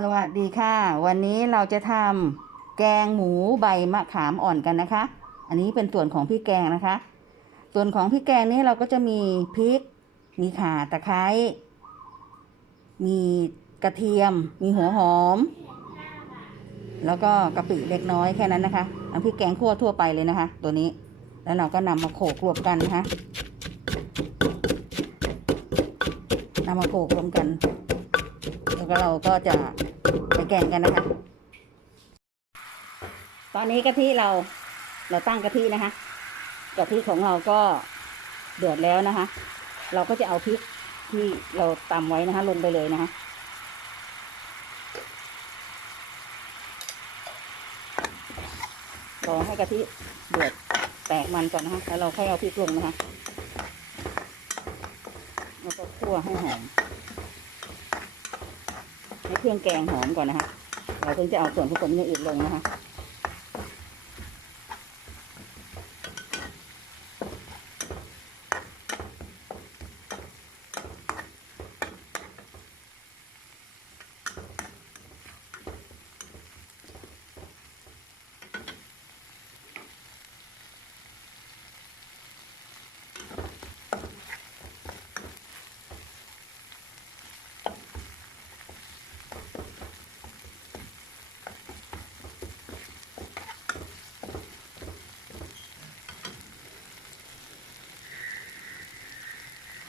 สวัสดีค่ะ วันนี้เราจะทำแกงหมูใบมะขามอ่อนกันนะคะ อันนี้เป็นส่วนของพริกแกงนะคะ ส่วนของพริกแกงนี้เราก็จะมีพริก มีข่าตะไคร้มีกระเทียม มีหัวหอม แล้วก็กะปิเล็กน้อยแค่นั้นนะคะน้ำพริกแกงคั่วทั่วไปเลยนะคะ ตัวนี้แล้วเราก็นำมาโขลกรวมกันนะคะนำมาโขลกรวมกัน แล้วก็เราก็จะไปแกงกันนะคะ ตอนนี้กะทิเราเราตั้งกะทินะคะกะทิของเราก็เดือดแล้วนะคะ เราก็จะเอาพริกที่เราตำไว้นะคะ ลงไปเลยนะคะรอให้กะทิเดือดแตกมันก่อนนะคะ แล้วเราค่อยเอาพริกลงนะคะ แล้วก็คั่วให้หอม เครื่องแกงหอมก่อนนะคะเราถึงจะเอาส่วนผสมอย่างอื่นลงนะคะ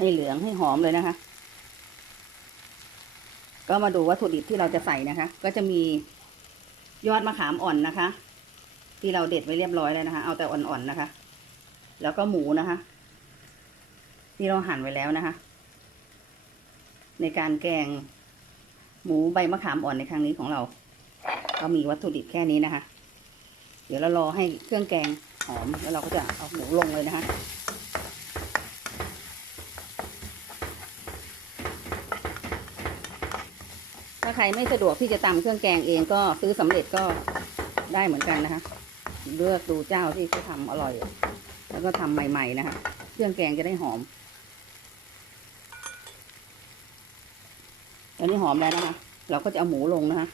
ให้เหลืองให้หอมเลยนะคะ ก็มาดูวัตถุดิบที่เราจะใส่นะคะ ก็จะมียอดมะขามอ่อนนะคะ ที่เราเด็ดไว้เรียบร้อยแล้วนะคะ เอาแต่อ่อนๆนะคะ แล้วก็หมูนะคะ ที่เราหั่นไว้แล้วนะคะ ในการแกงหมูใบมะขามอ่อนในครั้งนี้ของเรา ก็มีวัตถุดิบแค่นี้นะคะ เดี๋ยวเรารอให้เครื่องแกงหอมแล้วเราก็จะเอาหมูลงเลยนะคะ ถ้าใครไม่สะดวกที่จะตำเครื่องแกงเองก็ซื้อสำเร็จก็ได้เหมือนกันนะคะ เลือกดูเจ้าที่เขาทำอร่อย แล้วก็ทำใหม่ๆนะคะ เครื่องแกงจะได้หอมตอนนี้หอมแล้วนะคะ เราก็จะเอาหมูลงนะคะ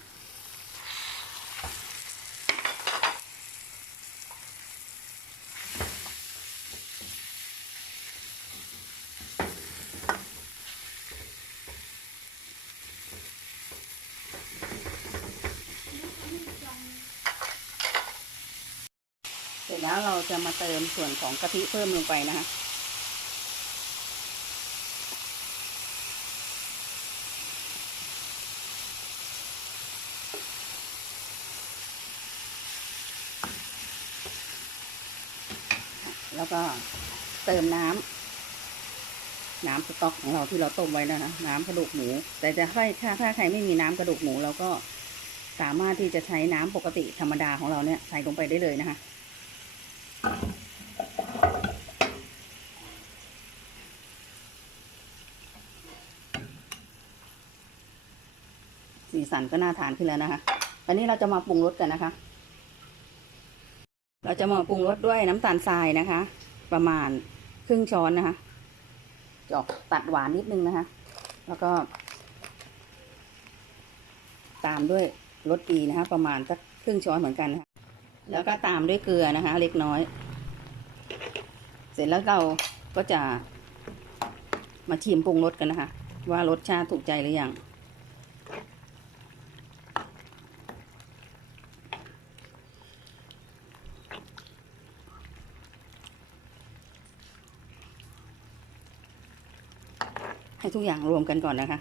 ร็จแล้วเราจะมาเติมส่วนของกะทิเพิ่มลงไปนะคะแล้วก็เติมน้ำน้ำสต๊อกของเราที่เราต้มไว้แล้วนะน้ำกระดูกหมู แต่จะให้ถ้าถ้าใครไม่มีน้ำกระดูกหมูเราก็สามารถที่จะใช้น้ำปกติธรรมดาของเราเนี่ยใส่ลงไปได้เลยนะคะ สีสันก็น่าทานขึ้นแล้วนะคะ อันนี้เราจะมาปรุงรสกันนะคะ เราจะมาปรุงรสด้วยน้ำตาลทรายนะคะ ประมาณครึ่งช้อนนะคะจะออกตัดหวานนิดนึงนะคะ แล้วก็ ตามด้วยรสดีนะคะ ประมาณสักครึ่งช้อนเหมือนกันนะคะ แล้วก็ตามด้วยเกลือนะคะ เล็กน้อย เสร็จแล้วเราก็จะมาชิมปรุงรสกันนะคะ ว่ารสชาติถูกใจหรือยังให้ทุกอย่างรวมกันก่อนนะคะ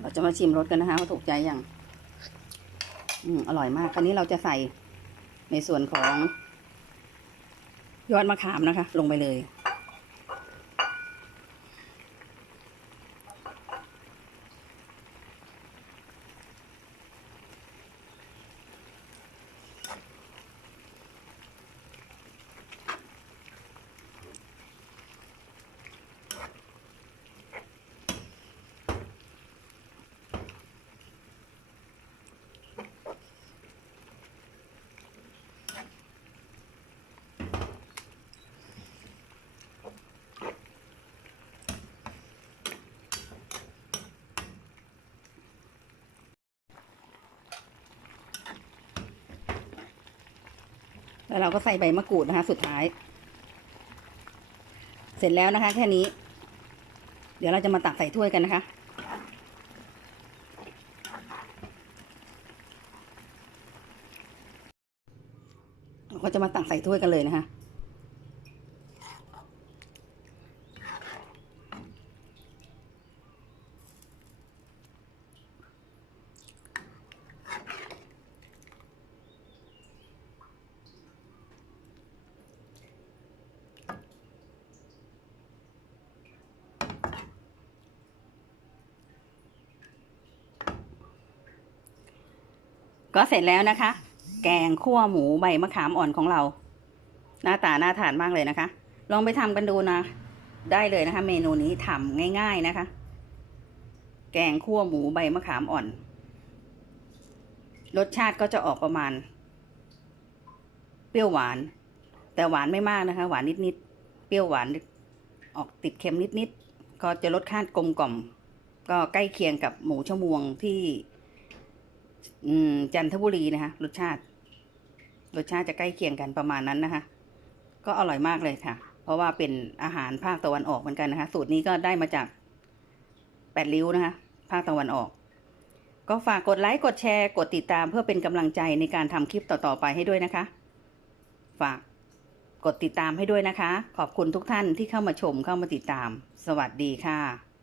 เราจะ มาชิมรสกันนะคะว่าถูกใจยังอืมอร่อยมาก คราวนี้เราจะใส่ในส่วนของยอดมะขามนะคะ ลงไปเลย แล้วเราก็ใส่ใบมะกรูดนะคะ สุดท้าย เสร็จแล้วนะคะ แค่นี้ เดี๋ยวเราจะมาตักใส่ถ้วยกันนะคะ เราก็จะมาตักใส่ถ้วยกันเลยนะคะ ก็เสร็จแล้วนะคะ แกงคั่วหมูใบมะขามอ่อนของเรา หน้าตาน่าทานมากเลยนะคะ ลองไปทำกันดูนะ ได้เลยนะคะ เมนูนี้ทำง่าย ๆนะคะ แกงคั่วหมูใบมะขามอ่อน รสชาติก็จะออกประมาณ เปรี้ยวหวาน แต่หวานไม่มากนะคะ หวานนิดๆเปรี้ยวหวานออกติดเค็มนิดๆก็จะรสชาติกลมกล่อม ก็ใกล้เคียงกับหมูชะมวงที่ จันทบุรีนะคะรสชาติ รสชาติจะใกล้เคียงกันประมาณนั้นนะคะ ก็อร่อยมากเลยค่ะ เพราะว่าเป็นอาหารภาคตะวันออกเหมือนกันนะคะ สูตรนี้ก็ได้มาจากแปดริ้วนะคะ ภาคตะวันออก ก็ฝากกดไลค์กดแชร์กดติดตามเพื่อเป็นกำลังใจในการทำคลิปต่อๆไปให้ด้วยนะคะ ฝากกดติดตามให้ด้วยนะคะ ขอบคุณทุกท่านที่เข้ามาชมเข้ามาติดตาม สวัสดีค่ะ